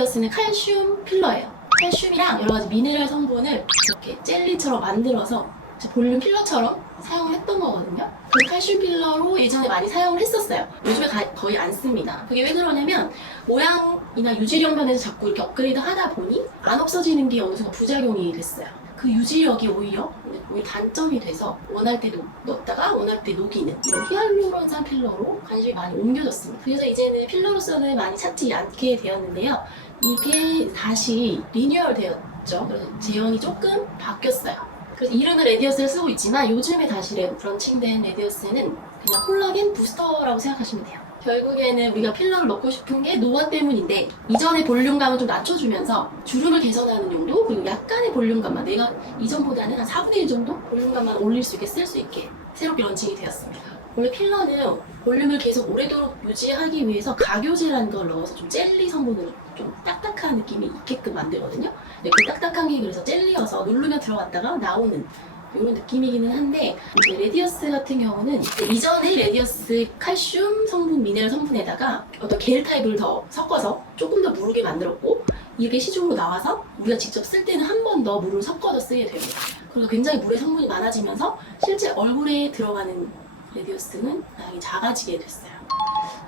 레디어스는 칼슘 필러예요. 칼슘이랑 여러 가지 미네랄 성분을 이렇게 젤리처럼 만들어서 볼륨 필러처럼 사용을 했던 거거든요. 그 칼슘 필러로 예전에 많이 사용을 했었어요. 요즘에 거의 안 씁니다. 그게 왜 그러냐면 모양이나 유지력 면에서 자꾸 이렇게 업그레이드 하다 보니 안 없어지는 게 어느 순간 부작용이 됐어요. 그 유지력이 오히려 단점이 돼서 원할 때 넣었다가 원할 때 녹이는 이런 히알루론산 필러로 관심이 많이 옮겨졌습니다. 그래서 이제는 필러로서는 많이 찾지 않게 되었는데요. 이게 다시 리뉴얼 되었죠. 그래서 제형이 조금 바뀌었어요. 그래서 이름은 레디어스를 쓰고 있지만 요즘에 다시 브런칭된 레디어스는 그냥 콜라겐 부스터라고 생각하시면 돼요. 결국에는 우리가 필러를 넣고 싶은 게 노화 때문인데 이전의 볼륨감을 좀 낮춰주면서 주름을 개선하는 용도 그리고 약간의 볼륨감만 내가 이전보다는 한 4분의 1 정도 볼륨감만 올릴 수 있게 쓸 수 있게 새롭게 런칭이 되었습니다. 원래 필러는 볼륨을 계속 오래도록 유지하기 위해서 가교제라는 걸 넣어서 좀 젤리 성분으로 좀 딱딱한 느낌이 있게끔 만들거든요. 근데 그 딱딱한 게 그래서 젤리여서 누르면 들어갔다가 나오는 이런 느낌이기는 한데 이제 레디어스 같은 경우는 이전에 레디어스 칼슘 성분, 미네랄 성분에다가 어떤 겔 타입을 더 섞어서 조금 더 무르게 만들었고 이게 시중으로 나와서 우리가 직접 쓸 때는 한 번 더 물을 섞어서 쓰게 됩니다. 그래서 굉장히 물의 성분이 많아지면서 실제 얼굴에 들어가는 레디어스는 양이 작아지게 됐어요.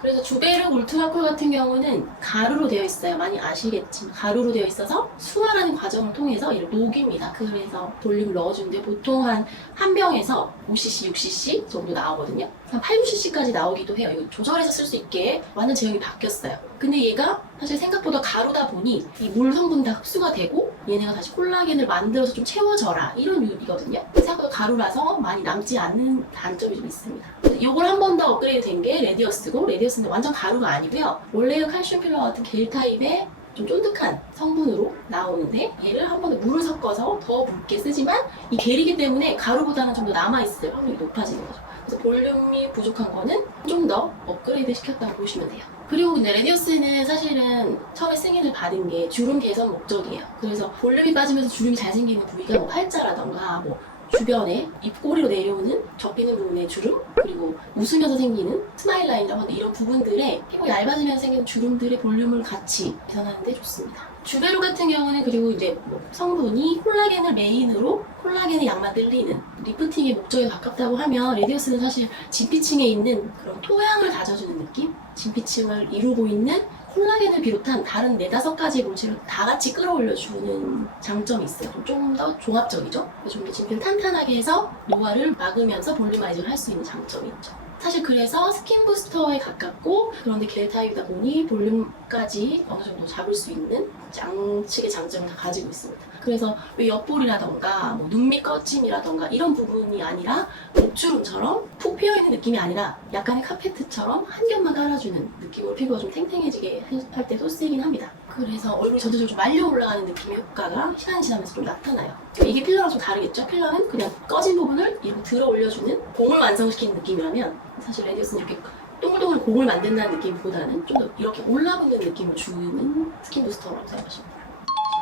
그래서 주베르 울트라콜 같은 경우는 가루로 되어 있어요. 많이 아시겠지만 가루로 되어 있어서 수화라는 과정을 통해서 이를 녹입니다. 그래서 볼륨을 넣어주는데 보통 한 병에서 5cc, 6cc 정도 나오거든요. 한 8, 9cc까지 나오기도 해요. 이거 조절해서 쓸 수 있게 완전 제형이 바뀌었어요. 근데 얘가 사실 생각보다 가루다 보니 이 물 성분이 다 흡수가 되고 얘네가 다시 콜라겐을 만들어서 좀 채워져라 이런 유입이거든요. 생각보다 가루라서 많이 남지 않는 단점이 좀 있습니다. 이걸 한 번 더 업그레이드 된 게 레디어스고 레디어스는 완전 가루가 아니고요. 원래의 칼슘 필러 같은 겔 타입의 좀 쫀득한 성분으로 나오는데 얘를 한 번 더 물을 섞어서 더 묽게 쓰지만 이 겔이기 때문에 가루보다는 좀 더 남아있을 확률이 높아지는 거죠. 그래서 볼륨이 부족한 거는 좀 더 업그레이드 시켰다고 보시면 돼요. 그리고 근데 레디어스는 사실은 처음에 승인을 받은 게 주름 개선 목적이에요. 그래서 볼륨이 빠지면서 주름이 잘 생기는 부위가 뭐 팔자라던가 뭐 주변에 입꼬리로 내려오는 접히는 부분의 주름 그리고 웃으면서 생기는 스마일 라인이라고 하는 이런 부분들에 피부가 얇아지면서 생기는 주름들의 볼륨을 같이 개선하는 데 좋습니다. 주베르 같은 경우는 그리고 이제 성분이 콜라겐을 메인으로 콜라겐의 양만 늘리는 리프팅의 목적에 가깝다고 하면 레디어스는 사실 진피층에 있는 그런 토양을 다져주는 느낌? 진피층을 이루고 있는 콜라겐을 비롯한 다른 4-5가지의 물질을 다 같이 끌어올려주는 장점이 있어요. 좀 더 종합적이죠. 좀 더 진피를 탄탄하게 해서 노화를 막으면서 볼륨아이징을 할 수 있는 장점이 있죠. 사실 그래서 스킨 부스터에 가깝고 그런데 겔 타입이다 보니 볼륨까지 어느 정도 잡을 수 있는 양측의 장점을 다 가지고 있습니다. 그래서 왜 옆볼이라던가 눈 밑 꺼짐이라던가 이런 부분이 아니라 목주름처럼 푹 피어있는 느낌이 아니라 약간의 카페트처럼 한 겹만 깔아주는 느낌으로 피부가 좀 탱탱해지게 할 때도 쓰이긴 합니다. 그래서 얼굴이 전체적으로 좀 말려 올라가는 느낌의 효과가 시간이 지나면서 좀 나타나요. 이게 필러랑 좀 다르겠죠? 필러는 그냥 꺼진 부분을 이렇게 들어 올려주는 공을 완성시키는 느낌이라면 사실 레디어스는 이렇게 동글동글 공을 만든다는 느낌보다는 좀 더 이렇게 올라붙는 느낌을 주는 스킨 부스터라고 생각하시면 돼요.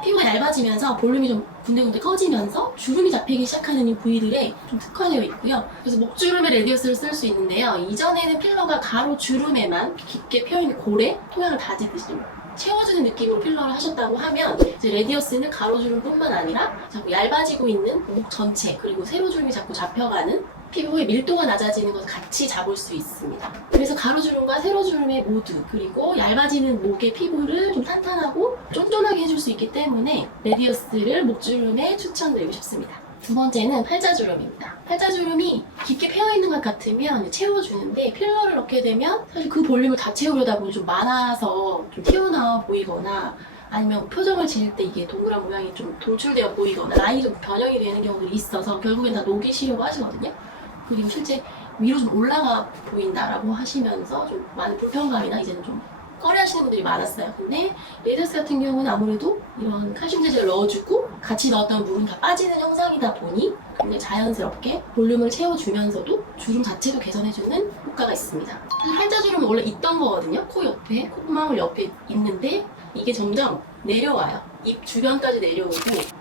피부가 얇아지면서 볼륨이 좀 군데군데 커지면서 주름이 잡히기 시작하는 이 부위들에 좀 특화되어 있고요. 그래서 목주름에 레디어스를 쓸 수 있는데요. 이전에는 필러가 가로 주름에만 깊게 펴있는 골에 토양을 다지듯이 채워주는 느낌으로 필러를 하셨다고 하면 이제 레디어스는 가로주름뿐만 아니라 자꾸 얇아지고 있는 목 전체 그리고 세로주름이 자꾸 잡혀가는 피부의 밀도가 낮아지는 것을 같이 잡을 수 있습니다. 그래서 가로주름과 세로주름의 모두 그리고 얇아지는 목의 피부를 좀 탄탄하고 쫀쫀하게 해줄 수 있기 때문에 레디어스를 목주름에 추천드리고 싶습니다. 두 번째는 팔자주름입니다. 팔자주름이 깊게 패어있는 것 같으면 채워주는데 필러를 넣게 되면 사실 그 볼륨을 다 채우려다 보니 좀 많아서 좀 튀어나와 보이거나 아니면 표정을 지을 때 이게 동그란 모양이 좀 돌출되어 보이거나 라인이 좀 변형이 되는 경우들이 있어서 결국엔 다 녹이시려고 하시거든요. 그리고 실제 위로 좀 올라가 보인다라고 하시면서 좀 많은 불편감이나 이제는 좀 꺼려하시는 분들이 많았어요. 근데 레디어스 같은 경우는 아무래도 이런 칼슘 세제를 넣어주고 같이 넣었던 물은 다 빠지는 형상이다 보니 굉장히 자연스럽게 볼륨을 채워주면서도 주름 자체도 개선해주는 효과가 있습니다. 사실 팔자주름은 원래 있던 거거든요. 코 옆에, 콧망울 옆에 있는데 이게 점점 내려와요. 입 주변까지 내려오고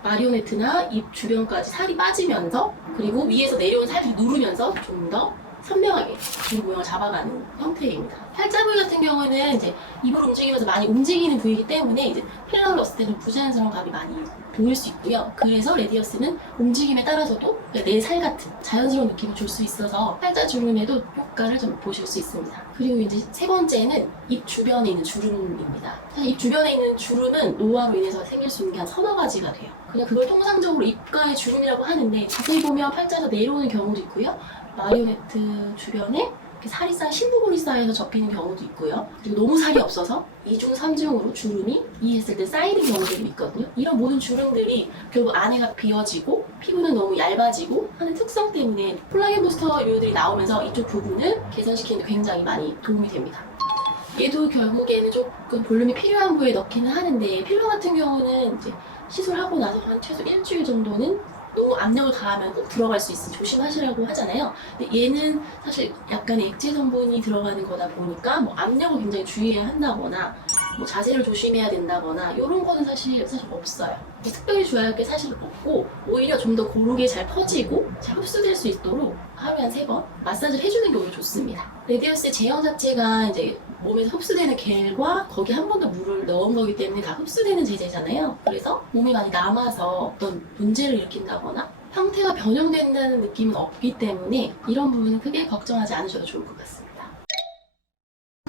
마리오네트나 입 주변까지 살이 빠지면서 그리고 위에서 내려온 살을 누르면서 좀 더 선명하게 주름 모양을 잡아가는 형태입니다. 팔자 부위 같은 경우는 이제 입을 움직이면서 많이 움직이는 부위이기 때문에 이제 필러를 넣었을 때는 부자연스러운 감이 많이 보일 수 있고요. 그래서 레디어스는 움직임에 따라서도 내 살 같은 자연스러운 느낌을 줄 수 있어서 팔자 주름에도 효과를 좀 보실 수 있습니다. 그리고 이제 세 번째는 입 주변에 있는 주름입니다. 사실 입 주변에 있는 주름은 노화로 인해서 생길 수 있는 게 한 서너 가지가 돼요. 그냥 그걸 통상적으로 입가의 주름이라고 하는데 자세히 보면 팔자에서 내려오는 경우도 있고요. 마리오네트 주변에 이렇게 살이 쌓인 신부골이 쌓여서 접히는 경우도 있고요. 그리고 너무 살이 없어서 2중, 3중으로 주름이 이했을 때 쌓이는 경우들이 있거든요. 이런 모든 주름들이 결국 안에가 비어지고 피부는 너무 얇아지고 하는 특성 때문에 콜라겐 부스터류들이 나오면서 이쪽 부분을 개선시키는 데 굉장히 많이 도움이 됩니다. 얘도 결국에는 조금 볼륨이 필요한 부위에 넣기는 하는데 필러 같은 경우는 이제 시술하고 나서 한 최소 일주일 정도는 너무 압력을 가하면 꼭 들어갈 수 있으니 조심하시라고 하잖아요. 근데 얘는 사실 약간의 액체 성분이 들어가는 거다 보니까 뭐 압력을 굉장히 주의해야 한다거나 뭐 자세를 조심해야 된다거나 이런 거는 사실 없어요. 특별히 주의할 게 사실 없고 오히려 좀 더 고르게 잘 퍼지고 잘 흡수될 수 있도록 하루에 한 3번 마사지를 해주는 게 오히려 좋습니다. 레디어스의 제형 자체가 이제 몸에서 흡수되는 겔과 거기에 한 번 더 물을 넣은 거기 때문에 다 흡수되는 제재잖아요. 그래서 몸이 많이 남아서 어떤 문제를 일으킨다거나 형태가 변형된다는 느낌은 없기 때문에 이런 부분은 크게 걱정하지 않으셔도 좋을 것 같습니다.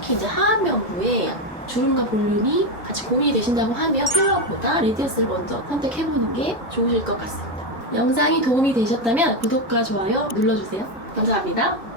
특히 이제 하안 면부에 주름과 볼륨이 같이 고민이 되신다고 하면 필러보다 레디어스를 먼저 선택해보는 게 좋으실 것 같습니다. 영상이 도움이 되셨다면 구독과 좋아요 눌러주세요. 감사합니다.